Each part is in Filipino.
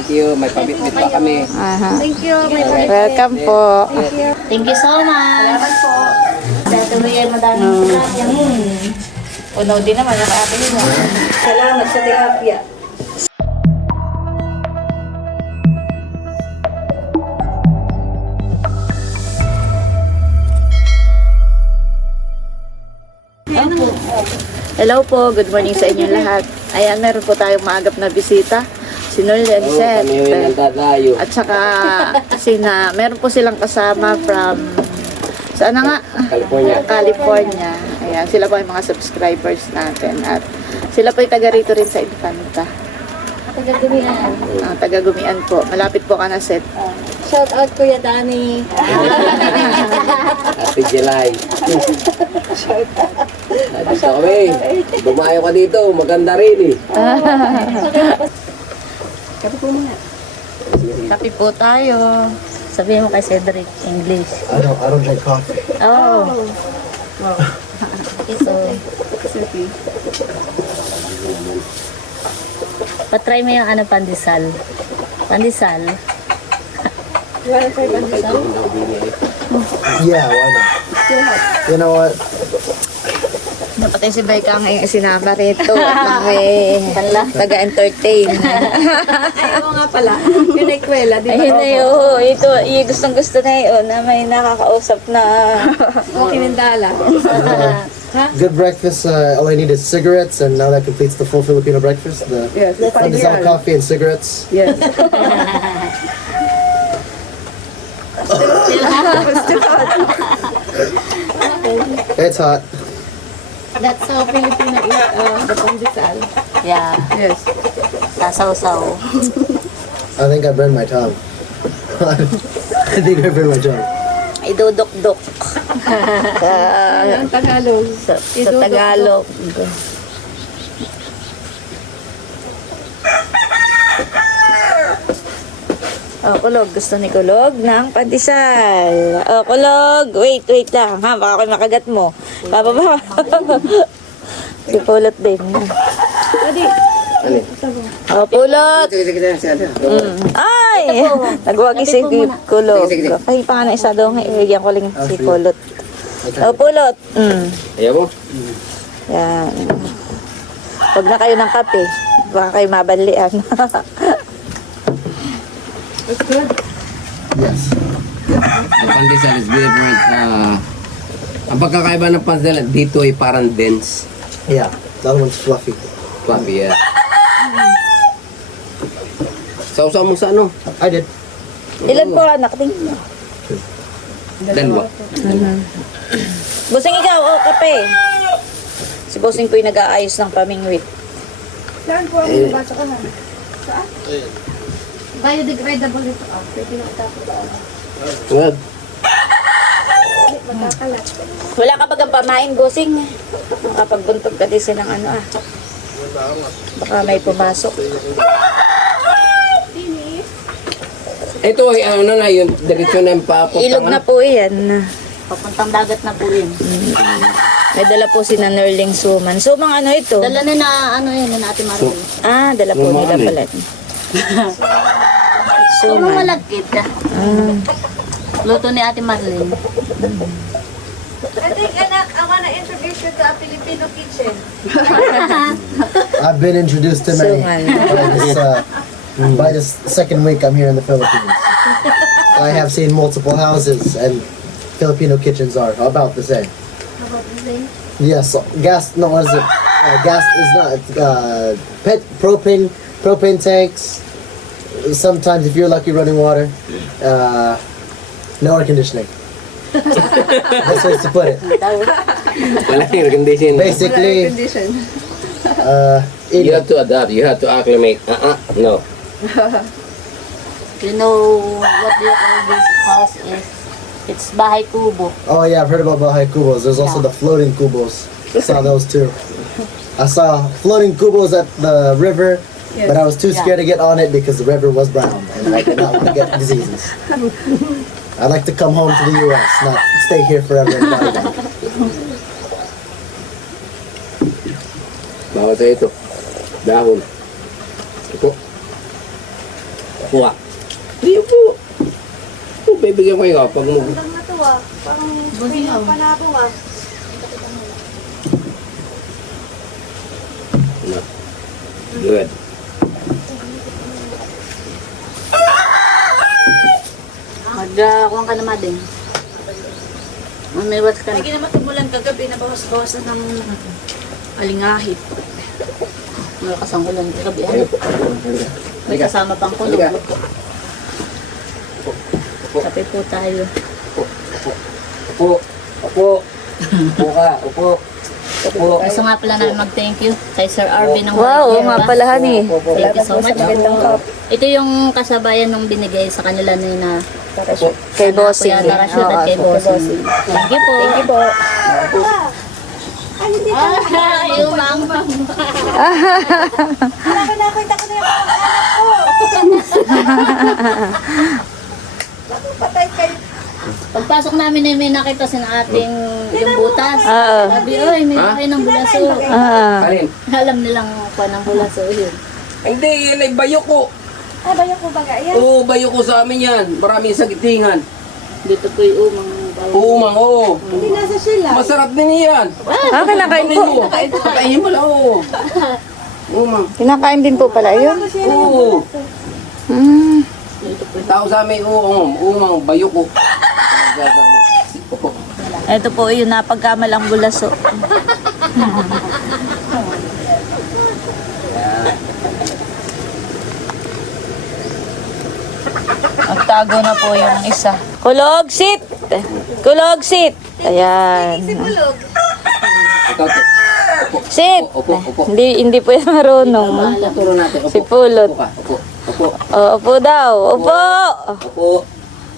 Thank you. May pabitbit pa kami. Thank you. May Welcome po. Thank you so much. Salamat po. Datuloy ay madaming tilapia. Puno din naman ang ating ina. Salamat sa tilapia. Hello po, good morning sa inyong lahat. Ayan, meron po tayong maagap na bisita. Si Noel and Seth. Kami yung nagdadayo. At saka, meron po silang kasama from, saan na nga? California. Ayan, sila po yung mga subscribers natin. At sila po yung taga rito rin sa Infanta. Taga-gumian. Taga-gumian po. Malapit po ka na, Seth. Shout out Kuya Danny. Happy July. Dito kami. Bumayo ka dito. Maganda rin eh. Kape po tayo. Sabihin mo kay Cedric, English. I don't drink coffee. Oh. Ito. Patry mo yung pandesal. Pandesal. Yeah, why not? You know what? Napatay si Becca ngayon sinama rito at may taga-entertain. Ayaw nga pala. Yung naikwela, di ba? Ayun na yun. Ito, yung gustong-gusto na yun na may nakakausap na. Okay, Mindala. Good breakfast. All I need is cigarettes, and now that completes the full Filipino breakfast. The pandesal coffee and cigarettes. Yes. It's hot. That's how Filipino eat the pandesal. Yeah. Yes. Sasaw-saw. I think I burned my tongue. I think I burned my tongue. Idudok-dok. Ang Tagalog. Sa Tagalog. Oh, Kulog. Gusto ni Kulog ng pandesal. Oh, Kulog. Wait lang. Ha, baka ako'y makagat mo. Bababa. Si Pulot din. Oh, Pulot. Ay! Nagwagi si Kulog. Ay, pa nga na isa doon. Ibigyan ko lang si Pulot. Oh, Pulot. Ayaw mo? Yan. Huwag na kayo ng kape. Baka kayo mabanlian. Yes. The pandesal is different. Ang pagkakaiba ng pandesal dito ay parang dense. Yeah. The other one's fluffy. Fluffy, yeah. Sausaw mo sa ano? I did. Ilan po anak? Tingnan. Dalawa. Busing ikaw, kape. Si Busing po yung nag-aayos ng pamingwit. Saan po ang baso ka na? Saan? Biodegradable ito. Pwede na itapos ba? Good. Magkakalat. Wala ka bagang pamain, Busing. Makapagbuntog ka din ng ano ah. Baka may pumasok. Ito ay ano na yung direksyon ng papunta. Ilog na po yan. Papuntang dagat na po yun. May dala po si na Nerling Suman. Sumang ano ito? Dala na yun na Ate Marlene. Ah, dala po nila pala. Sumang Suman. malagkit ka. Luto ni Ate Marlene. I think, anak, I want to introduce you to a Filipino kitchen. I've been introduced to many by this second week I'm here in the Philippines. I have seen multiple houses, and Filipino kitchens are about the same. About the same? Yes, gas. No, what is it? Gas is not. Propane tanks. Sometimes, if you're lucky, running water. No air conditioning. That's ways to put it. Wala yung condition. Basically, You have to adapt. You have to acclimate. No. You know what do you call this house is? It's Bahay Kubo. oh yeah, I've heard about Bahay Kubos. There's also the floating Kubos. I saw those too. I saw floating Kubos at the river, but I was too scared to get on it because the river was brown and I did not want to get diseases. I'd like to come home to the U.S., not stay here forever in Bali. Bawal sa ito. Dahon. Ito. Upo ka. Hindi, upo. Upo, bibigyan ko ikaw pag mo. Ang natuwa. Parang pinang panako ah. Good. Mag-kuhan ka naman din. May watch ka na. Lagi naman tumulan kagabi na bawas-bawasan ng alingahit. Malakas ang ulan kagabi. Ano? May kasama pang kulog. Halika. Kape po tayo. Upo. Upo. Upo ka. Upo. Upo. Gusto nga pala namin mag-thank you kay Sir Arvin ng Wow, oo nga pala, honey. Thank you so much. Ito yung kasabayan nung binigay sa kanila na Kay Bossing. Kuya Tarashoot at kay Bossing. Thank you po. Thank you po. Ay, hindi ka. Ay, umang. Wala ko nakita ko na yung anak ko. Bakit patay kayo? Pagpasok namin ay may nakita sa ating yung butas. Oo. Sabi, oy, may kain ng bulaso. Alin? Alam nilang pa ng bulaso yun. Hindi, yan ay bayo ko. Ay, bayo ko baga yan. Oo, bayo ko sa amin yan. Maraming sagitingan. Dito po yung umang. Uumang, oo. Hindi nasa sila. Masarap din yan. Kinakain po. Kakainin mo lang, oo. Uumang. Kinakain din po pala yun. Oo. Mm. Tao sa amin, uumang, bayo ko. Opo. Ito po yung napagkamalang bulaso. Nagtago na po yung isa. Kulog, sit! Kulog, sit! Ayan. Bulog. Ikaw, opo. Sit! Opo, opo. Hindi po yan marunong. Turo natin, opo. Si Pulot. Opo ka, opo. Opo. Oh, upo daw. Upo! Opo.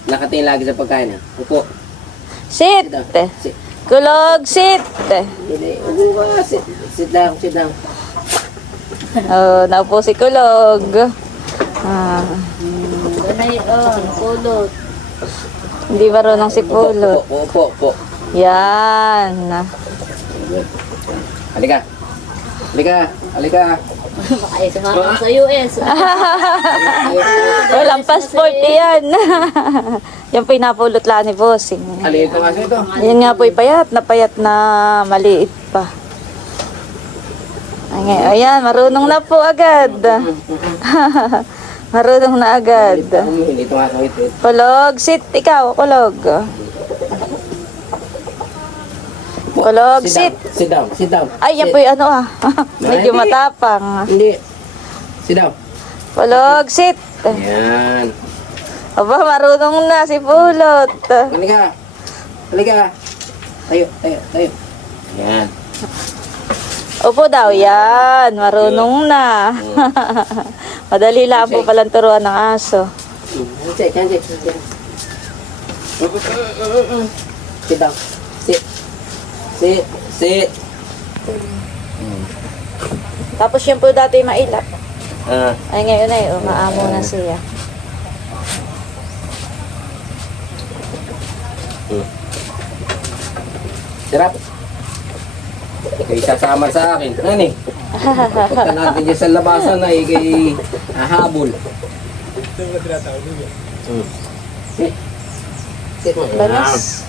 Nakatingin lagi sa pagkain. Opo. Sit! Sit. Kulog, sit! Hindi, upo ka. Sit down, sit down. Oh, naupo si Kulog. Ah, Ganay, pulot. hindi marunong si Pulot. Opo, opo, opo. Yan. Good. Halika. Halika. Halika. Ay, sumama sa US. Walang passport yan. Yan po pinapulot lang ni Bossing. Halika ito nga ito. Yan nga po payat na maliit pa. Ayan, marunong na po agad. Marunong na agad. Hindi ito nga ito. Kulog, sit ikaw, kulog. Kulog, sit. Sit down, sit down. Ay, yan po yung ano medyo matapang. Hindi. Sit down. Kulog, sit. Yan. Aba, marunong na si Pulot. Halika. Halika. Tayo, tayo, tayo. Yan. Upo daw, yan. Marunong na. Madali lang po palang turuan ng aso. Sit, sit, sit. Sit down. Sit. Sit, sit. Tapos yan po dati mailap. Ah, Ay, ngayon ay, maamo na siya. sarap. Kay sasama sa akin. Ano eh? Punta natin dyan sa labasan na kay hahabol. Sit. Sit. Balas.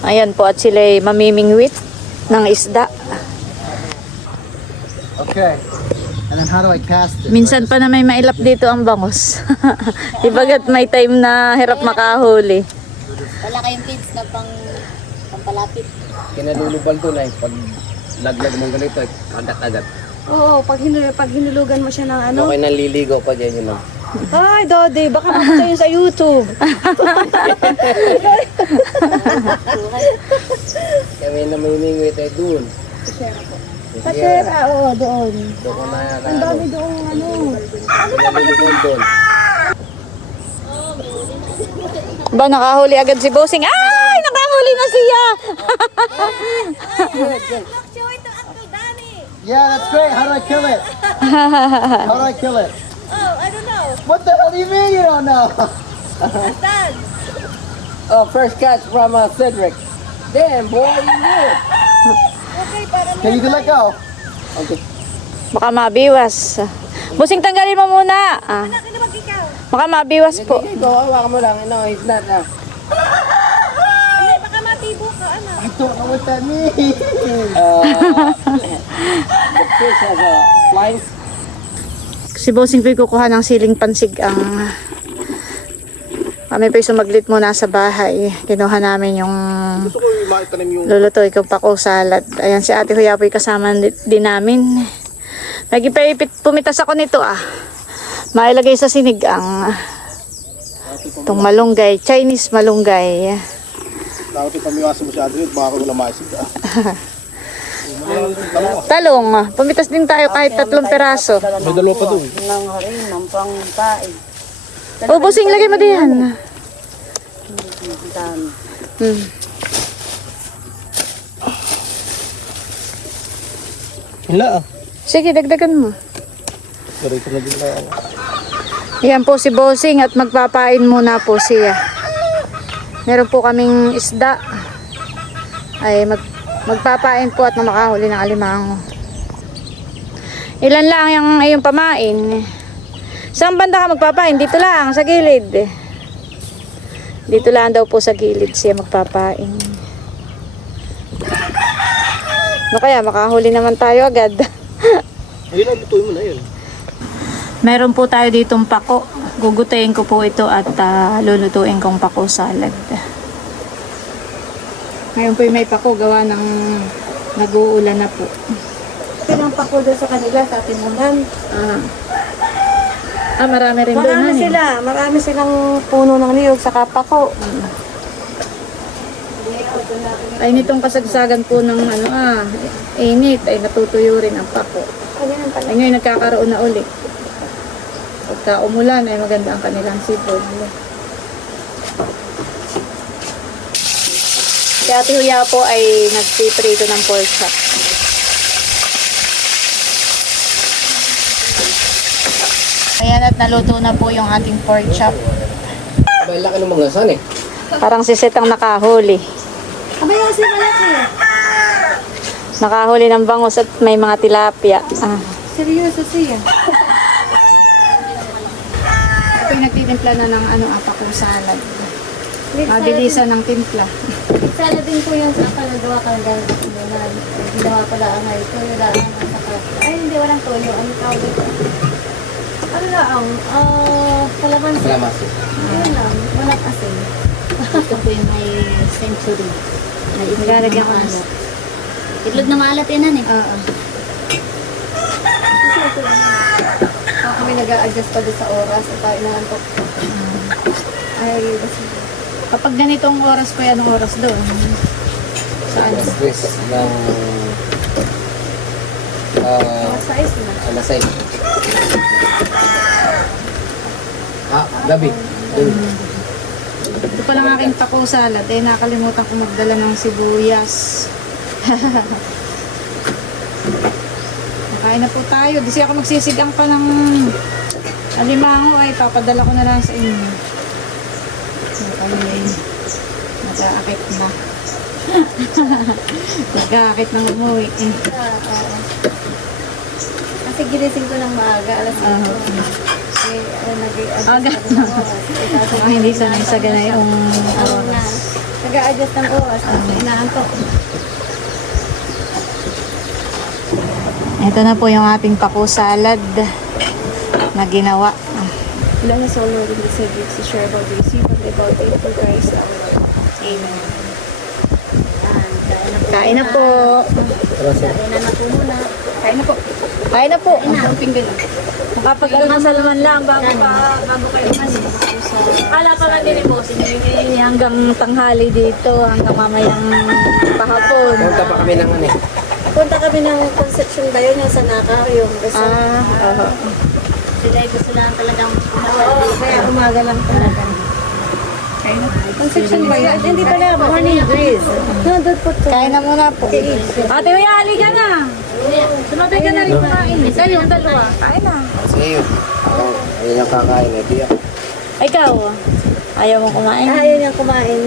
Ayan po at sila'y mamimingwit ng isda. Okay. And then how do I cast it? Minsan pa na may mailap dito ang bangos. Ibagat may time na hirap makahuli. Wala kayong kids na pampalapit. Kinalulubal ko na eh. Pag laglag mong ganito, agad-agad. Oo, pag hinulugan mo siya ng ano. Okay, naliligo pa dyan yun lang. Ay, Dode, baka makita yun sa YouTube. Kami na may mingwit ay doon. Pasera, oo, doon. Doon ko na Ang dami doon, ano. nalulubal doon. Ba, nakahuli agad si Bossing. Ay, nakahuli na siya! Show it to Uncle Danny. Yeah, that's great. How do I kill it? How do I kill it? Oh, I don't know. What the hell do you mean you don't know? Dad. Oh, first catch from Cedric. Damn, boy, you knew it. Can you let go? Okay. Baka mabiwas. Busing, tanggalin mo muna. Ah. Baka mabiwas po. Ikaw, hawakan mo lang. No, it's not. Hindi, baka matibo ka, anak. I don't know what that means. The fish has a slice. Si Bossing po'y kukuha ng siling pansig ang kami po'y sumaglit muna sa bahay. Kinuha namin yung lulutuin kong pako salad. Ayan, si Ate Huya po'y kasama din namin. Pumitas ako nito mailagay sa sinigang. Itong malunggay, Chinese malunggay. Dapat ipamiwasan mo siya, Adrian. Baka wala maisip ka. Talong, pumitas din tayo kahit 3 peraso. May dalawa pa doon. O, Bossing, lagay mo din yan. Wala Sige, dagdagan mo. Sorry ko na din na. Yan po si Bossing at magpapain muna po siya. Meron po kaming isda. Ay magpapain po at makahuli ng alimango. Ilan lang yung pamain. Saan banda ka magpapain? Dito lang, sa gilid. Dito lang daw po sa gilid siya magpapain. No kaya makahuli naman tayo agad. Ayun, lutuin mo na yun. Meron po tayo ditong pako. Gugutayin ko po ito at lulutuin kong pako salad. Ngayon po may pako gawa ng nag-uulan na po. Silang pako doon sa kanila, sa Timunan. Marami rin doon. Marami silang puno ng niyog sa kapako. Ay nitong kasagsagan po ng init ay natutuyo rin ang pako. Ay ngayon nagkakaroon na ulit. Pagka umulan ay maganda ang kanilang sipod. Si Ate Huya po ay nagpiprito ng pork chop. Ayan at naluto na po yung ating pork chop. Abay, laki ng mga san eh. Parang sisit ang nakahuli. Abay, kasi malaki. Nakahuli ng bangus at may mga tilapia. Seryoso siya. Ito yung nagtitimpla na ng pako salad. Mabilisan ng timpla. Sana din po yan sa kalagawa kalagang Timunan. Ginawa pala ang ito. Wala ang saka. Ay, hindi, walang toyo. Ano tawag ito? Ano lang? Kalamansi. Kalamansi. Yun lang. Walang asin. Ito po yung may century. Nilalagyan ko na. Itlog na maalat yan eh. Oo. Kami nag-a-adjust pa doon sa oras. At tayo inaantok. Ay, basta. Kapag ganitong oras pa yan, ang oras doon. Saan? Alas 3 ng... Size na. alas 6. Gabi. Dun. Ito pa lang aking pako salad. Nakalimutan ko magdala ng sibuyas. Kain na po tayo. Di siya ako magsisigang pa ng alimango ay papadala ko na lang sa inyo. Nag-aakit na. Nag-aakit ng umuwi. Kasi ginising ko ng maaga. Alas 5. Nag-a-adjust Aga. pa doon ng oras. Hindi sanay sa ganay yung oras. Nag-a-adjust ng oras. Inaantok. Ito na po yung ating pako salad na ginawa. Let us all know that the said gifts to share about the receive and about it for Christ our Lord. Amen. Kain na po. Kain na po. Kain na po. Ang pinggan. Makapag-almasal man lang bago kayo umalis. Kala pa man din ni Boss, hanggang tanghali dito, hanggang mamayang pahapon. Punta pa kami ng Punta kami ng Conception ba yun? Yung sa Nakar, yung resort. Oo. Sila ay gusto lang talagang Oo, kaya umaga lang talaga. Conception ba yun? Hindi pala, morning breeze. No, doon po to. Kain na muna po. Ate, Huya, halika na. Sumabay ka na rin kumain. Kayong dalawa. Kain na. Sige. Ayun yung kakain eh. Tiyak. Ikaw, ayaw mo kumain? Ayaw niyang kumain.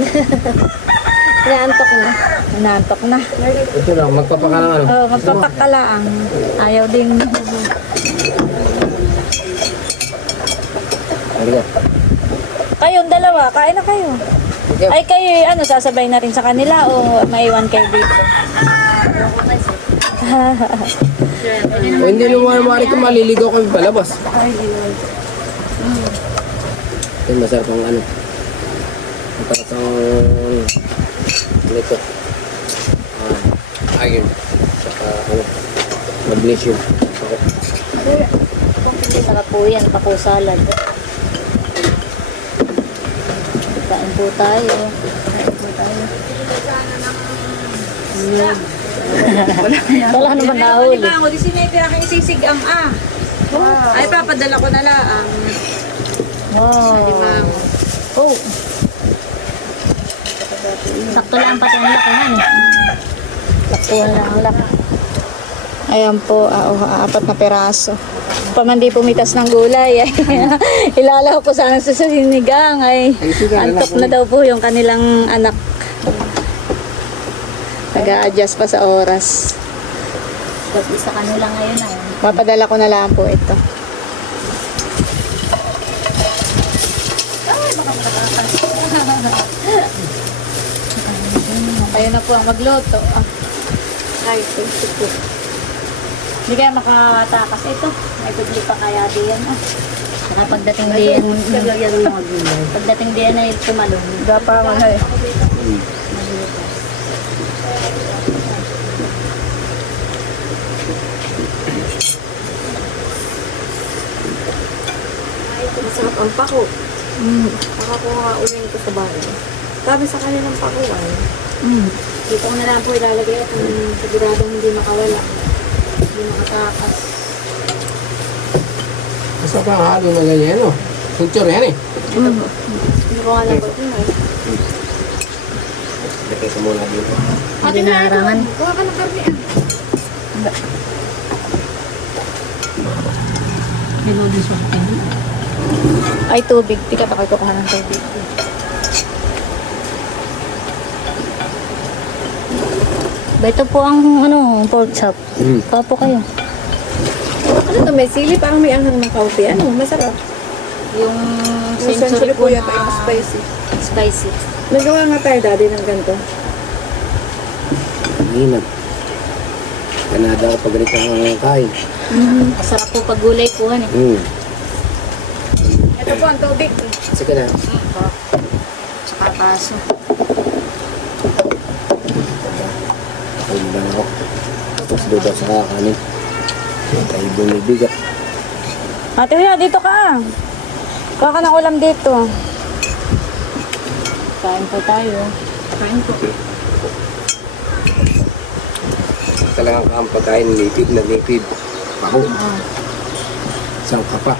Inaantok na. Nantok na. Ito lang, magpapaka ng ano. Oh, magpapakalaang. Ayaw ding. Halika. Kayong dalawa, kain na kayo. Sige. Ay kayo, ano, sasabay na rin sa kanila o maiwan kayo dito? O, hindi naman mawari ka maliligaw kami palabas. Ito masarap ang ano. Ang taas ang nito. Iron. Saka ano. Magnesium. Ako. Saka po yan, pako salad. Kain po tayo. Wala naman nahuli. Ako, di sinaypi aking sisig ang Ay, papadala ko na lang. Wow. Oh. Sakto lang pati ang laki man. Sakto lang ang laki. Ayan po, apat na peraso. Pamandi pumitas ng gulay. Ay, ilalaw po sana sa sinigang. Ay, antok na daw po yung kanilang anak. Nag-a-adjust pa sa oras. Kasi sa kanila ngayon ay. Mapadala ko na lang po ito. Kayo na po ang magluto. Ay, ito po. Hindi kaya makatakas ito. May bibli pa kaya diyan. Saka pagdating diyan, pagdating diyan ay tumalong. Gapa man ay. Masarap ang pako. Nakakuha uling ko sa bahay. Sabi sa kanilang pakuan, dito ko na lang po ilalagay at siguradong hindi makawala. Hindi makatakas. Masarap ang halo na ganyan, no? Kulture yan eh. Hindi ko nga lang po ito. Lagay ko muna dito. Hindi naarangan. Kuha ka ng karne. Ay, tubig. Tika pa kayo kukuha ng tubig. Ba ito po ang ano, pork chop. Papo kayo. Ano to, may sili? Parang may anghang ng kaunti. Ano, masarap. Yung Yung century po yata na yung spicy. spicy. Nagawa nga tayo dati ng ganito. Hindi na. Kanada ako pag ganito ang kain. Masarap po pag gulay po yan eh. Ito po ang tubig. Sige na. Saka paso. Pag lang ako. Tapos doon ako sa kakanin. Tayo bumibigat. Ate Huya, dito ka. Kuha ka ng ulam dito. Kain po tayo. Kain po. Talagang ang pagkain native na native. Pako. Isang kapa.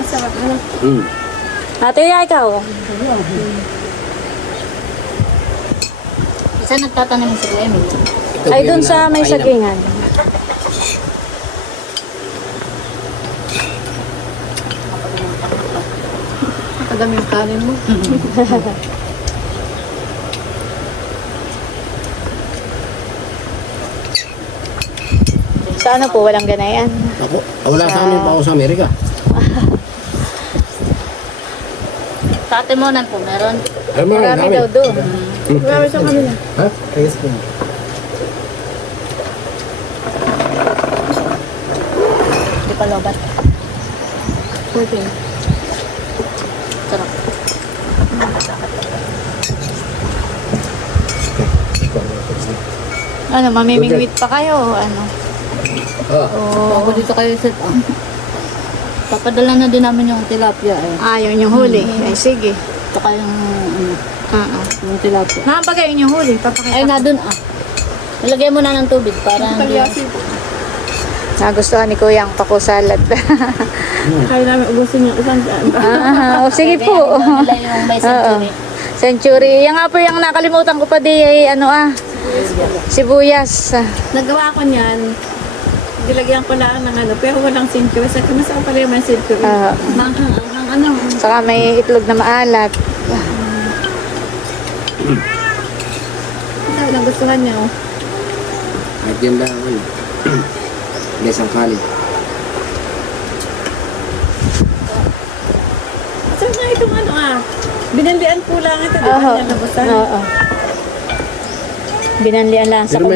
Masarap na. Ate Huya, ikaw. Saan nagtatanim si Kuya Emil? Ay, dun sa may sagingan. Nakadami yung kanin mo. Sa ano po, walang ganayan. Ako, wala sa amin pa ako sa Amerika. Sa Atimonan po, meron. Alam mo, Marami daw doon. Marami sa kanila. Ha? Yes, ma'am. Di pa lobat. 14. Sarap. Ano, mamimingwit pa kayo o ano? Bago dito kayo sa... Papadala na din namin yung tilapia eh. Yun yung huli. Ay, sige. Ito kayong yung tilapia. Nakapagay yun yung huli. Papakita. Ay, na dun Nalagyan mo na ng tubig para hindi... Nagustuhan ni Kuya ang pako salad. Kaya namin ubusin yung isang Sige po. Nila yung may century. Century. Yan nga po yung nakalimutan ko pa di ay sibuyas. Nagawa ko niyan. Dilagyan ko lang ng ano, pero walang century. Sa masarap pala yung may century. Manghang ano. Saka may itlog na maalat. Ito, nagustuhan niya. Oh. At yan lang ako. Hindi, sangkali. Saan nga itong ano binalian po lang ito. Di ba Oo. niya nagustuhan? Oo. Binanlian lang sa Pero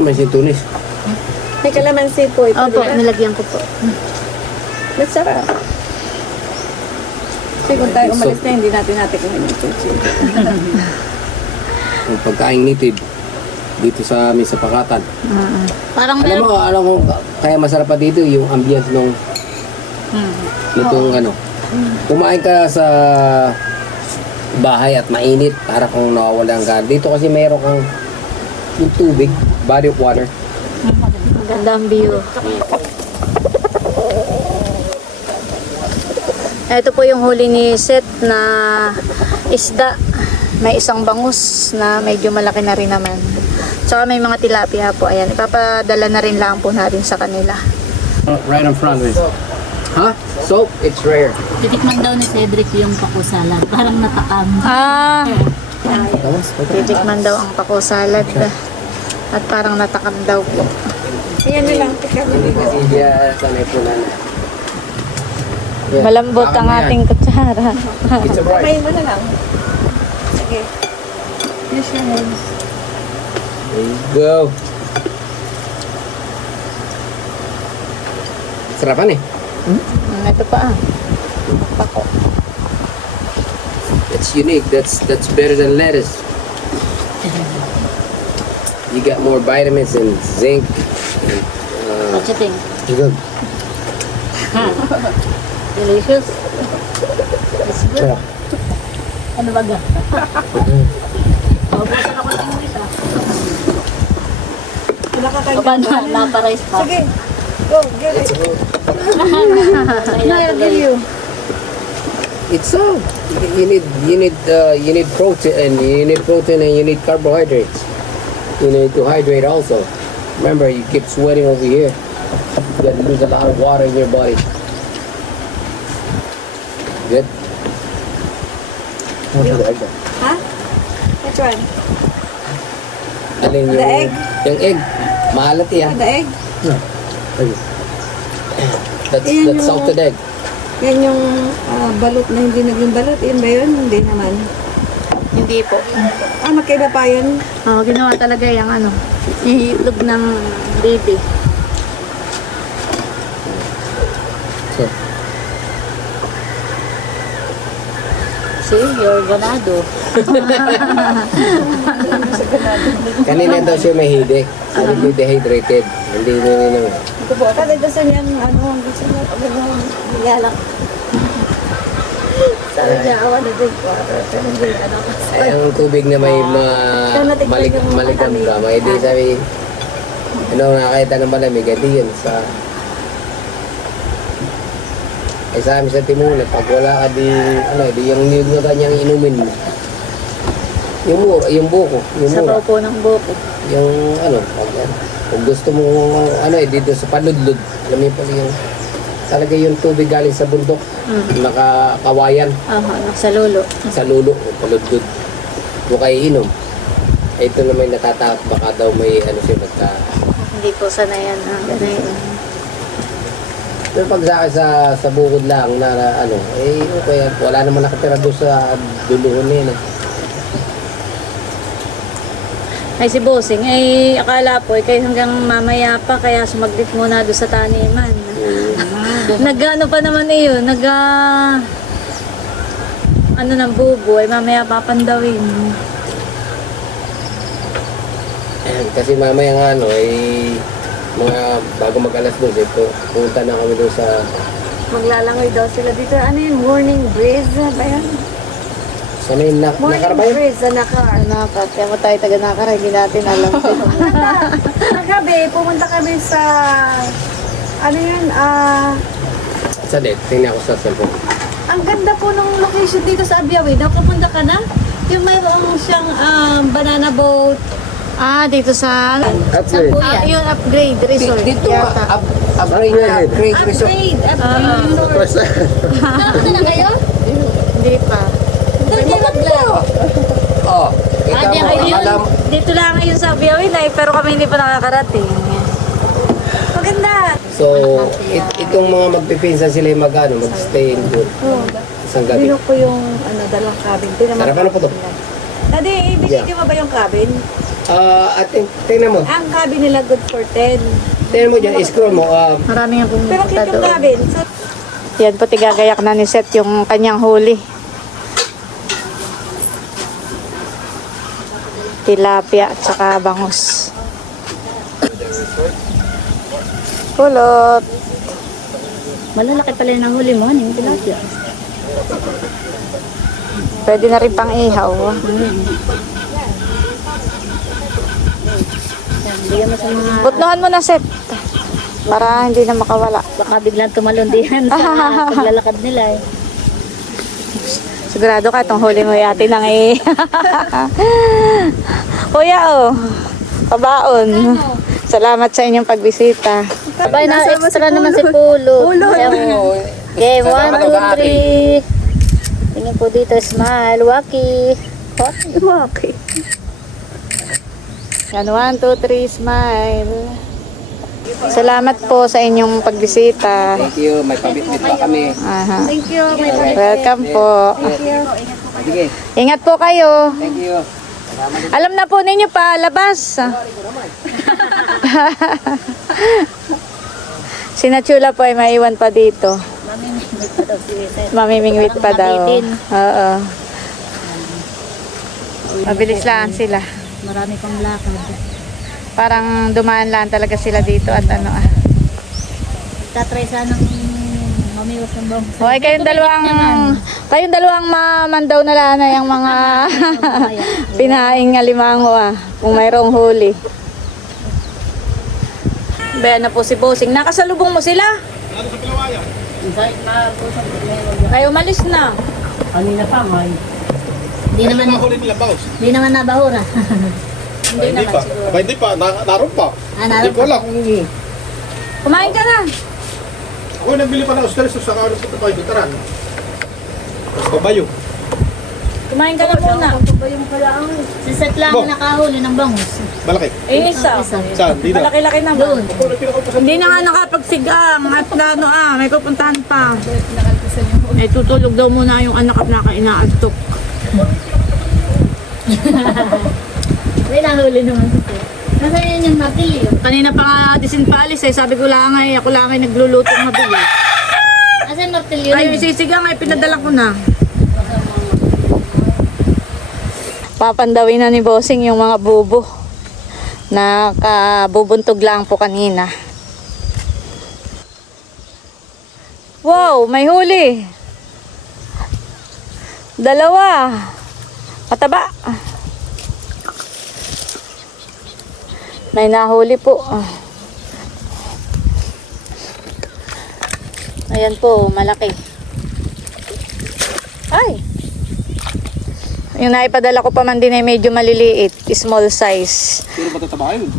may sintunis. May kalamansi po ito. Opo, di ba? nilagyan ko po. Masarap. Kasi kung tayo umalis na, hindi natin kumain ng chinchin. Ang pagkain native dito sa amin sa Pakatan. Parang Alam mo, kaya masarap pa dito yung ambience nung nitong ano. Kumain ka sa bahay at mainit para kung nawawala ang gana. Dito kasi mayroon kang yung tubig, body of water. Ganda ang view. Ito po yung huli ni Seth na isda. May isang bangus na medyo malaki na rin naman. Tsaka may mga tilapia po. Ayan, ipapadala na rin lang po natin sa kanila. Right in front of it. Huh? Soap? It's rare. titikman daw ni Cedric yung pako salad. Parang natakam. Ah! Titikman daw ang pako salad. At parang natakam daw po. Ayan na lang. Kasi hindi sanay po na. Yeah. Malambot Baka ang mo yan. ating kutsara. It's a bright. Kain mo na lang. Sige. Use your hands. There you go. Sarapan eh. Ito pa ah. Pako. That's unique. That's better than lettuce. You got more vitamins and zinc. And, What you think? Good. Delicious? It's good. Yeah. Ano ba ga? Paubusan ako ng isa. Wala ka kayo. O paano? Naparice pa. Sige. Go, get it. No, I'll give you. it's so you need protein and you need carbohydrates. You need to hydrate also. Remember, you keep sweating over here. You got to lose a lot of water in your body. Good. I'll try the egg then. Ha? Which one? Alin yung The egg? Yung egg. Maalat yan. The egg? Egg. That's salted egg. Yan yung balot na hindi naging balot. Yun ba yun? Hindi naman. Hindi po. Magkaiba pa yun. Oh, ginawa talaga yung ano, ihitlog ng baby. So, See, you're ganado. kanina daw siya may hidik. Sabi ko dehydrated. Hindi naman. Kada gusto niyang gusto niya niyalak. Sabi niya, awan na din ko. Pero hindi, Ay, ang tubig na may maligam-gam. Ay, di sabi, nakakita ng malamig, di yun sa... Ay, sa amin sa Timuna, pag wala ka di yung niyog na kanyang inumin mo. Yung buko, yung Sa mura. po ng buko. Yung kung gusto mo, dito sa paludlod, alam mo pala yung, talaga yung tubig galing sa bundok, nakakawayan. Aha, sa lulo. Sa lulo o paludlod. Kung kayo inom, ay ito na may natatakot, baka daw may siya magka... Hindi po sanayan. Ganun. Pero pag sa akin sa bukod lang na okay, wala naman nakatira doon sa duluhon niya. Ay si Bossing, ay akala po, kayo hanggang mamaya pa, kaya sumaglit muna doon sa taniman. Nag-ano pa naman yun, ano ng bubo, ay mamaya papandawin. Kasi mamaya nga mga bago mag-alas 12, punta na kami doon sa... maglalangoy daw sila dito. Ano yun? Morning breeze ba yan? Sa may Morning nakarabay? breeze sa Nakar. Nakar, kaya mo tayo taga Nakar, hindi natin alam. Nagabi, pumunta kami sa... Ano yun? Sa net, tingnan ko sa cellphone. Ang ganda po ng location dito sa Abyawi. Nakapunta ka na? Yung mayroong siyang banana boat. Dito sa... Upgrade. Yung upgrade resort. Dito, yata. upgrade resort. Ano na kayo? Hindi pa. Oh, kita mo, akala mo, Dito lang ngayon sa Biawin pero kami hindi pa nakakarating. Maganda. so, itong mga magpipinsan sila yung mag-stay in doon. Isang gabi. Binok ko yung dalang cabin. Sarap, ano po to? Daddy, ibigay mo ba yung cabin? Tingnan mo. Ang cabin nila good for 10. Tingnan mo dyan, scroll mo. Marami nga Pero pumunta cute yung doon. cabin. So, Yan po, tigagayak na ni Seth yung kanyang huli. Tilapia at saka bangus. Kulot. Malalaki pala yung nahuli mo, yung tilapia. Pwede na rin pang ihaw. Bigyan mo sa mga... Butnuhan mo na, Seth. Para hindi na makawala. Baka biglang tumalon din sa paglalakad nila eh. Sigurado ka, itong huli mo yati nang Kuya, pabaon. Salamat sa inyong pagbisita. Abay, na extra naman si Pulo. Okay, 1, 2, 3. Tingin po dito, smile. Waki. Waki. Yan, 1, 2, 3, smile. Salamat po sa inyong pagbisita. Thank you, may pabitbit pa kami. Aha. thank you. May Welcome po. Sige, Ingat po kayo. thank you. Alam na po ninyo pa, labas. Sinachula po ay maiwan pa dito. Mamimingwit pa daw. Oo. Mabilis lang sila. Marami pang lakad. Parang dumaan lang talaga sila dito at Tatry sanang mamiwas ng bang. Hoy, kayong dalawang mamandaw na lang na yung mga pinaing alimango kung mayroong huli. Bayan na po si Bossing. Nakasalubong mo sila? Ay, umalis na. Hindi naman nabahura. Hindi pa. Aba, hindi pa. Naroon pa. Hindi ko alam kung... Kumain ka na. Ako nagbili pa ng ostrich sa kaano sa tabayo. Taran. Sa tabayo. Kumain ka na muna. Si Seth lang ang nakahuli ng bangus. Malaki. Isa. Saan? Di na. Malaki-laki naman. Doon. Hindi na nga nakapagsigang at may pupuntahan pa. Eh, tutulog daw muna yung anak at nakainaantok. May nahuli naman si Seth. Nasaan yan yung mapili? Kanina pa nga disinpalis sabi ko lang ako lang ay nagluluto ng mabili. Asan martilyo? Ay, sisigang ay pinadala ko na. Papandawin na ni Bossing yung mga bubo. Nakabubuntog lang po kanina. Wow, may huli. Dalawa. Mataba. May nahuli po. Ayan po, malaki. Ay! Yung naipadala ko pa man din ay medyo maliliit. Small size. Pero matataba yun.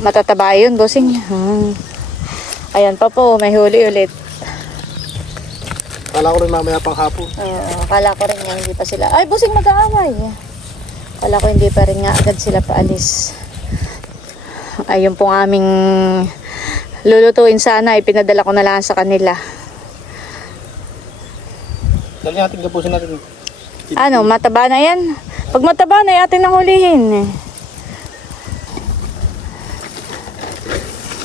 Matataba yun, Bossing. Ayan pa po, may huli ulit. Kala ko rin mamaya pang hapon. Akala ko rin nga hindi pa sila. Ay, Bossing, mag-aaway. Akala ko hindi pa rin nga agad sila paalis. Ayun pong aming lulutuin sana. Ipinadala ko na lang sa kanila. Dali natin gapusin natin. Ano, mataba na yan? Pag mataba na, atin nang hulihin.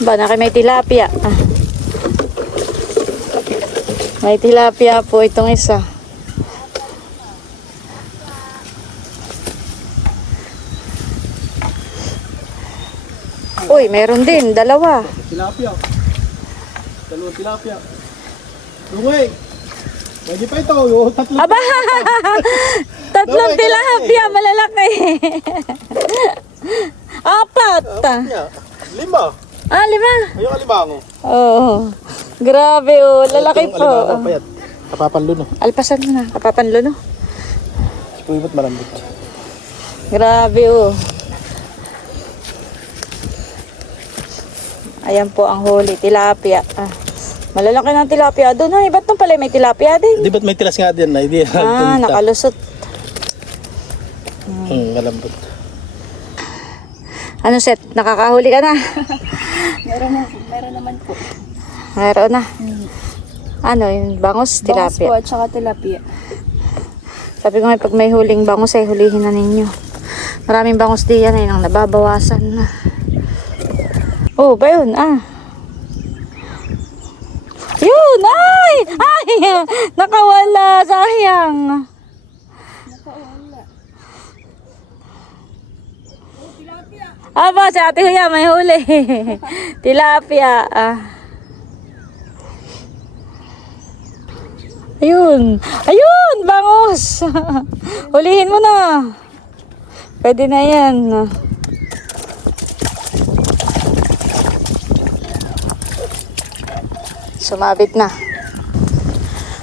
Ba, may tilapia. May tilapia po itong isa. Uy, meron din, dalawa. Tilapia. Dalawang tilapia. Lungoy. Pwede pa ito. Yung tatlo. Aba! Tatlong tilapia, malalaki. Apat. Lima. 5. Ayun alimango. Oo. Grabe lalaki po. Alimango payat. Kapapanlo no. Alpasan mo na, kapapanlo no. Sipuyot malambot. Grabe Ayan po ang huli, tilapia. Malalaki ng tilapia doon. Ay, ba't nung pala may tilapia din? Di ba't may tilas nga din na? Hindi Nakalusot. malambot. Ano Seth, nakakahuli ka na? Meron naman po. Meron na. Ano, yung bangus, Bangus po tilapia. at saka tilapia. Sabi ko nga, pag may huling bangus ay hulihin na ninyo. Maraming bangus diyan ay nang nababawasan na. Oh, ba yun? Yun! Ay! Ay! Nakawala! Sayang! Aba, si Ate Huya, may huli. Tilapia. Ayun. Ayun! Bangus! Hulihin mo na. Pwede na yan. Sumabit na.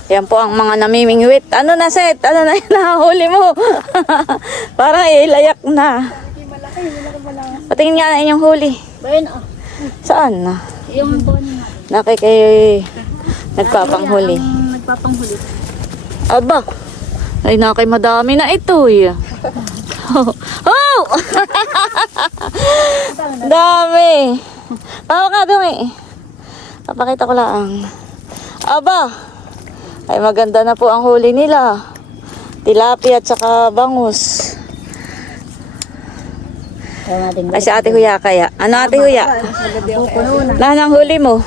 Yan po ang mga namimingwit. Ano na, Seth? Ano na yung nahuli mo? Parang ilayak na. Patingin nga na inyong huli. Bayan Saan na? yung bon. Naki kay nagpapanghuli. Nagpapanghuli. Aba. Ay, nakay madami na ito eh. Oh! Dami. Pawa ka dumi. Papakita ko lang. Aba. Ay, maganda na po ang huli nila. Tilapia at saka bangus. Ay, si Ate Huya kaya. Ano, Ate Huya? Lahat ng huli mo?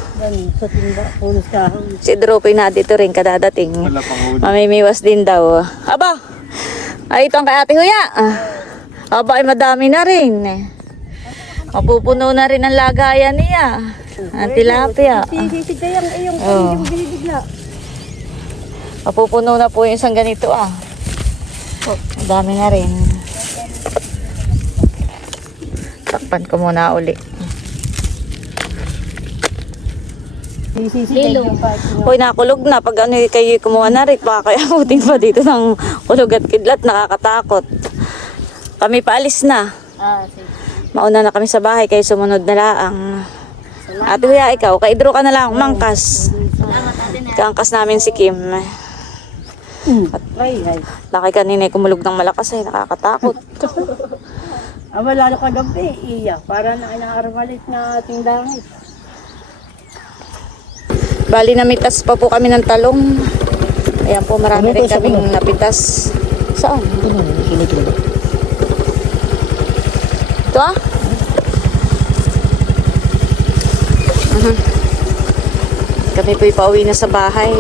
Si Dropoy na dito rin kadadating. Mamimiwas din daw. Aba! Ay, ito ang kay Ate Huya. Aba, ay madami na rin. Mapupuno na rin ang lagayan niya. Ang tilapia. Oh. Mapupuno na po yung isang ganito Ang dami na rin. Takpan ko muna uli. Lilo. Hoy, nakulog na. Pag ano kayo kumuha na rin, baka kaya abutin pa dito ng kulog at kidlat. Nakakatakot. Kami paalis na. Sige. Mauna na kami sa bahay, kayo sumunod na laang. Ate Huya, ikaw, kaidro ka na lang, mangkas. Salamat Ate Nel. Kaangkas namin si Kim. At laki kanina kumulog ng malakas ay nakakatakot. Wala na kagabi, iya. Para na inaarmalit na ating langit. Bali namitas pa po kami ng talong. Ayan po, marami rin kaming napitas. Saan? Ito Kami po'y pauwi na sa bahay.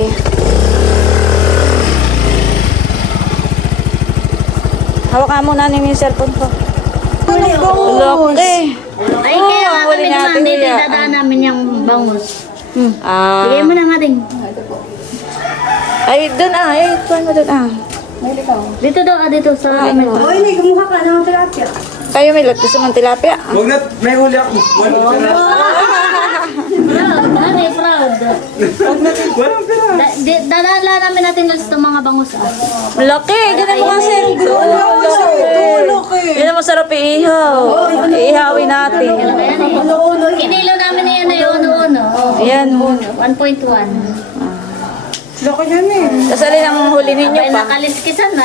Hawakan mo nanin yung cellphone ko. Laki. Ay, kaya nga huli kami natin naman dito Huya. dadaan namin yung bangus. Bigay mo na nga din. Ay, doon Ay, kuhan mo doon Dito daw dito sa amin. Hoy, may kumuha ka ng tilapia. Kayo may gusto mong tilapia? Huwag na, may huli ako. Proud, Ate, proud. Walang pera. Dadaan lang namin natin gusto mga bangus. Laki, ganun mo kasi. Laki. Yan ang masarap iihaw. Iihawin natin. Kinilo namin na yan na yung uno-uno. Ayan. 1.1. Loko yan Tapos alin ang huli ninyo Ay, pa? nakaliskisan na.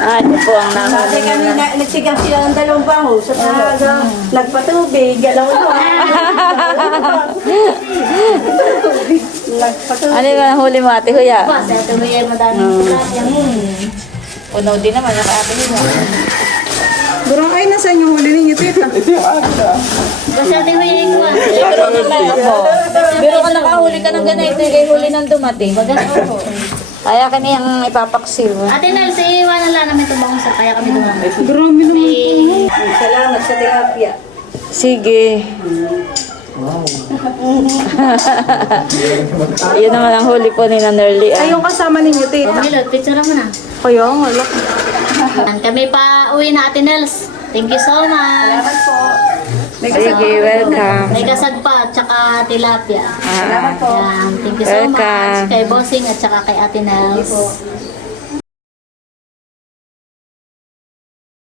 Ano po ang Kasi nahuli kami nila. nagsigang sila ng dalawang bangus at nagpatubig, galaw na. Ano yung ang huli mo, Ate Huya? Sa ito may madaming tilapia. Puno din naman ang Ate Huya. Burang ay nasa yung huli ninyo, tita. Basta ate may ikuha. Pero naman ako. Pero ka nakahuli ka ng ganito, kay huli ng dumating. Kaya kaniyang ipapaksiw. Ate Nel, sa iwanan lang namin itong bangus kaya kami doon. Grabe naman. Salamat sa tilapia. Sige. Yun naman ang huli po ni Nerly. Ay, yung kasama ninyo, tita. Milot, picture mo na. Kaya nga, laki. Kami pa uwi na Ate Nels. Thank you so much. Sige, welcome. May kasagpa at saka tilapia. Salamat po. Yan, thank you so Welcome. much kay Bossing at saka kay Ate Nels.